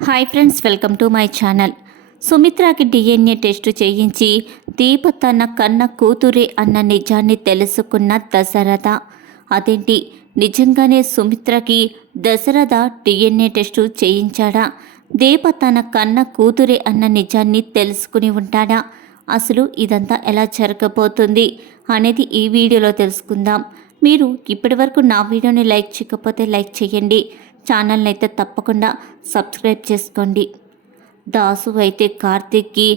Hi friends welcome to my channel సుమిత్రకి DNA test చేయించి దీప తన కన్న కూతురే అన్న నిజాన్ని తెలుసుకున్న దశరథ. అదేంటి? నిజంగానే సుమిత్రకి దశరథ డిఎన్ఏ టెస్టు చేయించాడా? దీప తన కన్న కూతురే అన్న నిజాన్ని తెలుసుకుని ఉంటాడా? అసలు ఇదంతా ఎలా జరగబోతుంది అనేది ఈ వీడియోలో తెలుసుకుందాం. మీరు ఇప్పటివరకు నా వీడియోని లైక్ చేయకపోతే లైక్ చేయండి. ఛానల్ని అయితే తప్పకుండా సబ్స్క్రైబ్ చేసుకోండి. దాసు అయితే కార్తీక్కి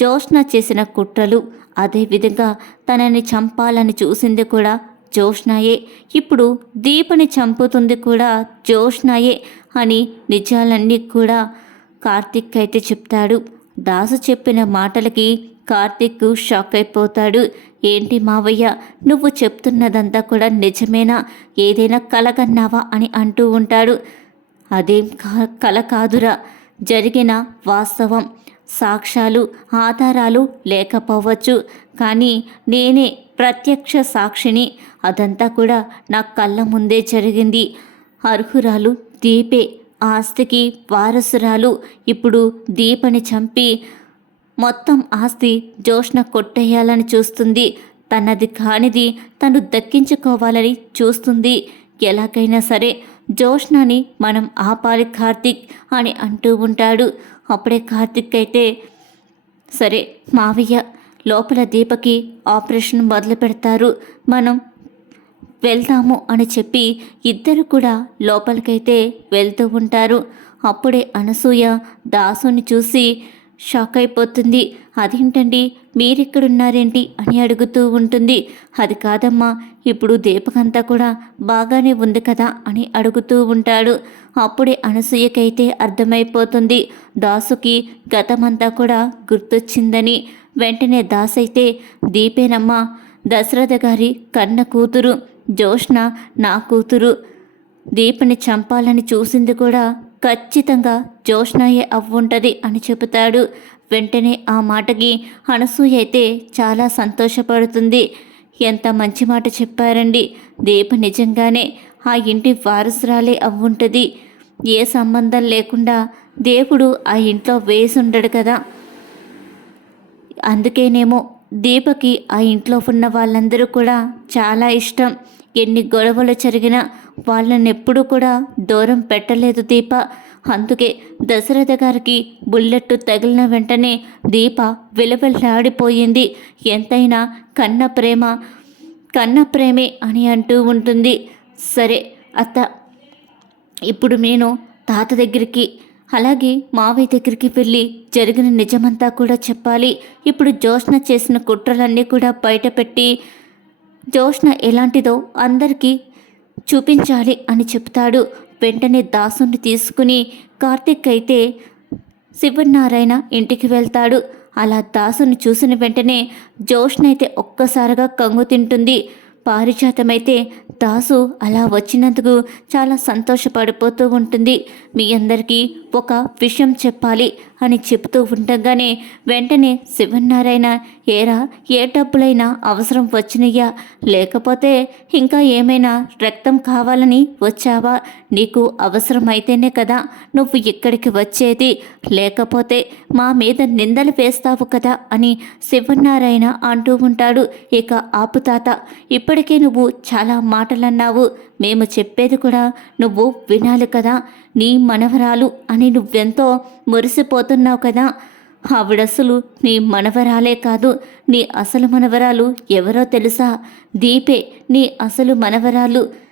జోష్న చేసిన కుట్రలు అదేవిధంగా తనని చంపాలని చూసింది కూడా జోష్నాయే ఇప్పుడు దీపని చంపుతుంది కూడా జోష్నాయే అని నిజాలన్నీ కూడా కార్తీక్ అయితే చెప్తాడు. దాసు చెప్పిన మాటలకి కార్తీక్ షాక్ అయిపోతాడు. ఏంటి మావయ్య నువ్వు చెప్తున్నదంతా కూడా నిజమేనా? ఏదైనా కలగన్నావా అని అంటూ ఉంటాడు. అదేం కా- కల కాదురా. జరిగిన వాస్తవం. సాక్ష్యాలు ఆధారాలు లేకపోవచ్చు. కానీ నేనే ప్రత్యక్ష సాక్షిని. అదంతా కూడా నా కళ్ళ ముందే జరిగింది. అర్హురాలు దీపే. ఆస్తికి వారసురాలు. ఇప్పుడు దీపని చంపి మొత్తం ఆస్తి జోష్న కొట్టేయాలని చూస్తుంది. తనది కానిది తను దక్కించుకోవాలని చూస్తుంది. ఎలాగైనా సరే జోష్నని మనం ఆపాలి కార్తిక్ అని అంటూ ఉంటాడు. అప్పుడే కార్తిక్ అయితే సరే మావయ్య లోపల దీపకి ఆపరేషన్ మొదలు పెడతారు. మనం వెళ్దాము అని చెప్పి ఇద్దరు కూడా లోపలికైతే వెళ్తూ ఉంటారు. అప్పుడే అనసూయ దాసుని చూసి షాక్ అయిపోతుంది అదేంటండి? మీరిక్కడున్నారేంటి? అని అడుగుతూ ఉంటుంది. అది కాదమ్మా ఇప్పుడు దీపకంతా కూడా బాగానే ఉంది కదా? అని అడుగుతూ ఉంటాడు. అప్పుడే అనసూయకైతే అర్థమైపోతుంది. దాసుకి గతమంతా కూడా గుర్తొచ్చిందని. వెంటనే దాస్ అయితే దీపేనమ్మా దశరథ గారి కన్న కూతురు జోష్న నా కూతురు. దీపని చంపాలని చూసింది కూడా ఖచ్చితంగా జోష్నాయే అవ్వుంటది అని చెబుతాడు. వెంటనే ఆ మాటకి అనసూయ అయితే చాలా సంతోషపడుతుంది. ఎంత మంచి మాట చెప్పారండి. దీప నిజంగానే ఆ ఇంటి వారసురాలే అవ్వుంటది. ఏ సంబంధం లేకుండా దేవుడు ఆ ఇంట్లో వేసి ఉండడు కదా. అందుకేనేమో దీపకి ఆ ఇంట్లో ఉన్న వాళ్ళందరూ కూడా చాలా ఇష్టం. ఎన్ని గొడవలు జరిగినా వాళ్ళని ఎప్పుడూ కూడా దూరం పెట్టలేదు దీప. అందుకే దశరథ గారికి బుల్లెట్ తగిలిన వెంటనే దీప విలవిల్లాడిపోయింది. ఎంతైనా కన్న ప్రేమ కన్న ప్రేమే అని అంటూ ఉంటుంది. సరే అత్త ఇప్పుడు నేను తాత దగ్గరికి అలాగే మావయ్య దగ్గరికి వెళ్ళి జరిగిన నిజమంతా కూడా చెప్పాలి. ఇప్పుడు జోష్న చేసిన కుట్రలన్నీ కూడా బయటపెట్టి జోష్న ఎలాంటిదో అందరికీ చూపించాలి అని చెప్తాడు. వెంటనే దాసుని తీసుకుని కార్తిక్ అయితే శివనారాయణ ఇంటికి వెళ్తాడు. అలా దాసుని చూసిన వెంటనే జోష్నైతే ఒక్కసారిగా కంగు తింటుంది. పారిజాతమైతే దాసు అలా వచ్చినందుకు చాలా సంతోషపడిపోతూ ఉంటుంది. మీ అందరికీ ఒక విషయం చెప్పాలి అని చెబుతూ ఉండగానే వెంటనే శివనారాయణ ఏరా ఏ డబ్బులైనా అవసరం వచ్చినయ్యా. లేకపోతే ఇంకా ఏమైనా రక్తం కావాలని వచ్చావా? నీకు అవసరమైతేనే కదా నువ్వు ఇక్కడికి వచ్చేది. లేకపోతే మా మీద నిందలు వేస్తావు కదా అని శివనారాయణ అంటూ ఉంటాడు. ఇక ఆపుతాత ఇప్పటికే నువ్వు చాలా మాటలన్నావు. మేము చెప్పేది కూడా నువ్వు వినాలి కదా. నీ మనవరాలు అని నువ్వెంతో మురిసిపోతున్నావు కదా. ఆవిడసలు నీ మనవరాలే కాదు. నీ అసలు మనవరాలు ఎవరో తెలుసా? దీపే నీ అసలు మనవరాలు.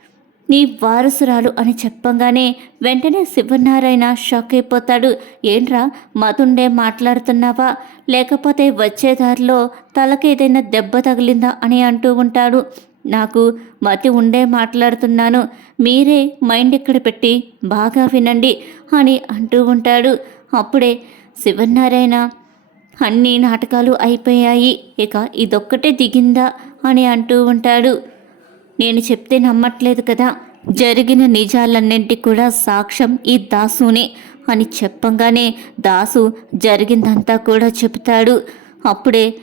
నీ వారసురాలు అని చెప్పంగానే వెంటనే శివనారాయణ షాక్ అయిపోతాడు. ఏంట్రా మతుండే మాట్లాడుతున్నావా? లేకపోతే వచ్చే దారిలో ఏదైనా దెబ్బ తగిలిందా అని అంటూ ఉంటాడు. నాకు మతి ఉండే మాట్లాడుతున్నాను. మీరే మైండ్ ఇక్కడ పెట్టి బాగా వినండి అని అంటూ ఉంటాడు. అప్పుడే శివనారాయణ అన్ని నాటకాలు అయిపోయాయి ఇక ఇదొక్కటే దిగిందా? అని అంటూ ఉంటాడు. నేను చెప్తే నమ్మట్లేదు కదా జరిగిన నిజాలన్నింటి కూడా సాక్ష్యం ఈ దాసునే అని చెప్పంగానే దాసు జరిగిందంతా కూడా చెబుతాడు. అప్పుడే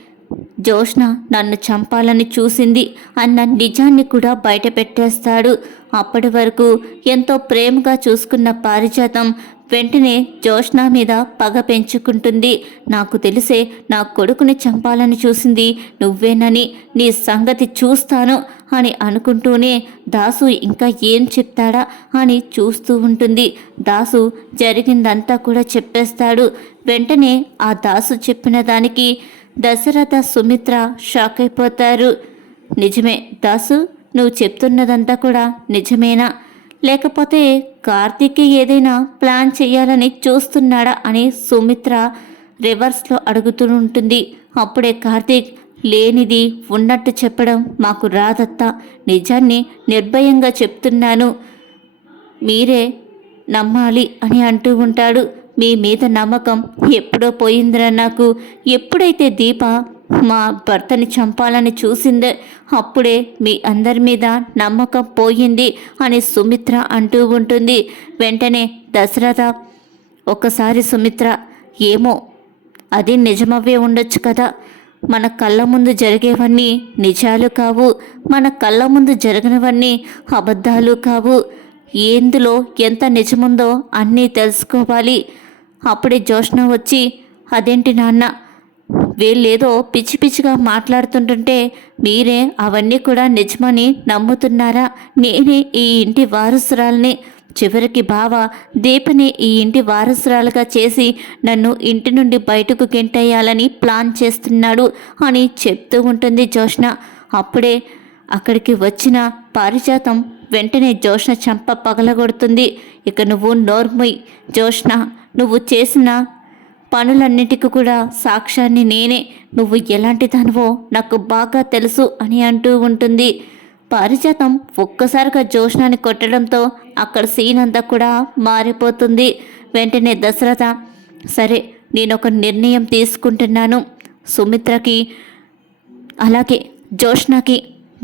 జోష్న నన్ను చంపాలని చూసింది అన్న నిజాన్ని కూడా బయట పెట్టేస్తాడు. అప్పటి వరకు ఎంతో ప్రేమగా చూసుకున్న పారిజాతం వెంటనే జోష్న మీద పగ పెంచుకుంటుంది. నాకు తెలిసే నా కొడుకుని చంపాలని చూసింది నువ్వేనని నీ సంగతి చూస్తాను అని అనుకుంటూనే దాసు ఇంకా ఏం చెప్తాడా అని చూస్తూ ఉంటుంది. దాసు జరిగిందంతా కూడా చెప్పేస్తాడు. వెంటనే ఆ దాసు చెప్పిన దానికి దశరథ సుమిత్ర షాక్ అయిపోతారు నిజమే దాసు నువ్వు చెప్తున్నదంతా కూడా నిజమేనా? లేకపోతే కార్తీక్కి ఏదైనా ప్లాన్ చేయాలని చూస్తున్నాడా అని సుమిత్ర రివర్స్లో అడుగుతూ ఉంటుంది. అప్పుడే కార్తీక్ లేనిది ఉన్నట్టు చెప్పడం మాకు రాదత్తా. నిజాన్ని నిర్భయంగా చెప్తున్నాను. మీరే నమ్మాలి అని అంటూ ఉంటాడు. మీ మీద నమ్మకం ఎప్పుడో పోయిందిరా నాకు. ఎప్పుడైతే దీప మా భర్తని చంపాలని చూసిందే అప్పుడే మీ అందరి మీద నమ్మకం పోయింది అని సుమిత్ర అంటూ ఉంటుంది. వెంటనే దశరథ ఒకసారి సుమిత్ర ఏమో అది నిజమవే ఉండొచ్చు కదా. మన కళ్ళ ముందు జరిగేవన్నీ నిజాలు కావు. మన కళ్ళ ముందు జరిగినవన్నీ అబద్ధాలు కావు. ఏందులో ఎంత నిజముందో అన్నీ తెలుసుకోవాలి. అప్పుడే జోష్ణ వచ్చి అదేంటి నాన్న? వీళ్ళేదో పిచ్చి పిచ్చిగా మాట్లాడుతుంటుంటే మీరే అవన్నీ కూడా నిజమని నమ్ముతున్నారా? నేనే ఈ ఇంటి వారసురాల్ని. చివరికి బావ దీపని ఈ ఇంటి వారసురాలుగా చేసి నన్ను ఇంటి నుండి బయటకు గెంటేయాలని ప్లాన్ చేస్తున్నాడు అని చెప్తూ ఉంటుంది జోష్ణ అప్పుడే అక్కడికి వచ్చిన పారిజాతం వెంటనే జోష్న చంప పగలగొడుతుంది. ఇక నువ్వు నోర్మొయ్ జోష్న నువ్వు చేసిన పనులన్నిటికీ కూడా సాక్ష్యాన్ని నేనే. నువ్వు ఎలాంటి దానివో నాకు బాగా తెలుసు అని అంటూ ఉంటుంది. పారిజాతం ఒక్కసారిగా జోష్నాన్ని కొట్టడంతో అక్కడ సీన్ అంతా కూడా మారిపోతుంది. వెంటనే దశరథ సరే నేను ఒక నిర్ణయం తీసుకుంటున్నాను. సుమిత్రకి అలాగే జోష్నాకి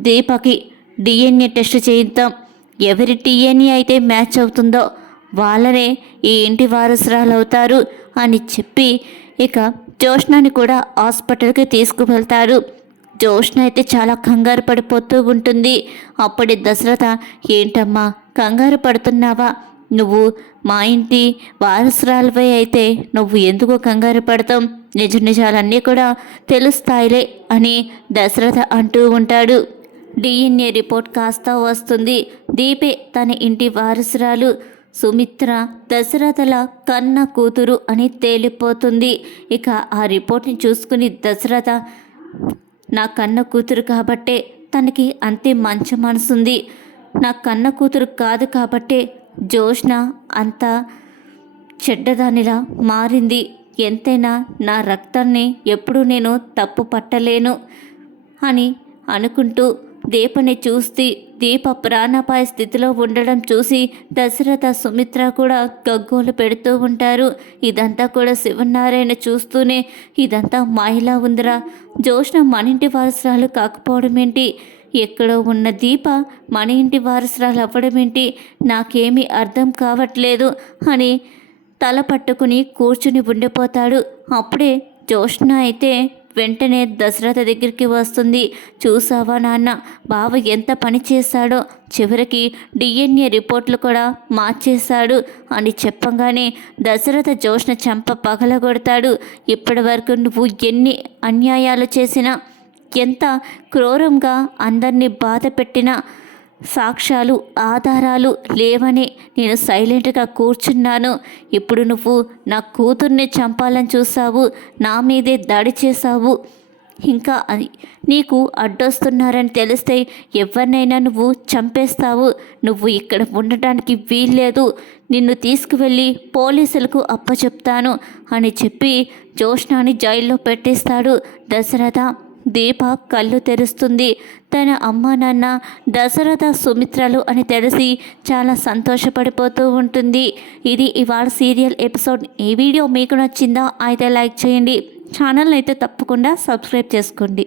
దీపకి డిఎన్ఏ టెస్ట్ చేయిద్దాం. ఎవరి డిఎన్ఏ అయితే మ్యాచ్ అవుతుందో వాళ్ళనే ఈ ఇంటి వారసురాలు అవుతారు అని చెప్పి ఇక జోష్నాని కూడా హాస్పిటల్కి తీసుకువెళ్తారు. జోష్న అయితే చాలా కంగారు పడిపోతూ ఉంటుంది. అప్పటి దశరథ ఏంటమ్మా కంగారు పడుతున్నావా? నువ్వు మా ఇంటి వారసురాలపై అయితే నువ్వు ఎందుకు కంగారు పడతాం నిజ నిజాలన్నీ కూడా తెలుస్తాయిలే అని దశరథ అంటూ ఉంటాడు. డిఎన్ఏ రిపోర్ట్ కాస్త వస్తుంది. దీపే తన ఇంటి వారసురాలు. సుమిత్ర దశరథల కన్న కూతురు అని తేలిపోతుంది. ఇక ఆ రిపోర్ట్ని చూసుకుని దశరథ నా కన్న కూతురు కాబట్టే తనకి అంతే మంచి మనసుంది. నా కన్న కూతురు కాదు కాబట్టే జోష్న అంత చెడ్డదానిలా మారింది. ఎంతైనా నా రక్తాన్ని ఎప్పుడూ నేను తప్పు పట్టలేను అని అనుకుంటూ దీపని చూసి దీప ప్రాణాపాయ స్థితిలో ఉండడం చూసి దశరథ సుమిత్ర కూడా గగ్గోలు పెడుతూ ఉంటారు. ఇదంతా కూడా శివనారాయణ చూస్తూనే ఇదంతా మాయలా ఉందిరా. జోష్ణ మన ఇంటి వారసురాలు కాకపోవడం ఏంటి? ఎక్కడో ఉన్న దీప మన ఇంటి వారసురాలు అవ్వడం ఏంటి? నాకేమీ అర్థం కావట్లేదు అని తల పట్టుకుని కూర్చుని ఉండిపోతాడు. అప్పుడే జోష్ణ అయితే వెంటనే దశరథ దగ్గరికి వస్తుంది. చూసావా నాన్న బావ ఎంత పని చేశాడో? చివరికి డిఎన్ఏ రిపోర్ట్లు కూడా మార్చేశాడు అని చెప్పగానే దశరథ జోష్న చంప పగలగొడతాడు. ఇప్పటి వరకు నువ్వు ఎన్ని అన్యాయాలు చేసినా ఎంత క్రూరంగా అందరినీ బాధ పెట్టినా సాక్ష్యాలు ఆధారాలు లేవని నేను సైలెంట్గా కూర్చున్నాను. ఇప్పుడు నువ్వు నా కూతుర్ని చంపాలని చూసావు నా మీదే దాడి చేశావు. ఇంకా నీకు అడ్డొస్తున్నారని తెలిస్తే ఎవరినైనా నువ్వు చంపేస్తావు. నువ్వు ఇక్కడ ఉండటానికి వీల్లేదు. నిన్ను తీసుకువెళ్ళి పోలీసులకు అప్పచెప్తాను అని చెప్పి జోష్నాని జైల్లో పెట్టేస్తాడు దశరథ. దీప కళ్ళు తెరుస్తుంది. తన అమ్మ నాన్న దశరథ సుమిత్రలు అని తెలిసి చాలా సంతోషపడిపోతూ ఉంటుంది. ఇది ఇవాళ సీరియల్ ఎపిసోడ్. ఈ వీడియో మీకు నచ్చిందా? అయితే లైక్ చేయండి. ఛానల్ అయితే తప్పకుండా సబ్స్క్రైబ్ చేసుకోండి.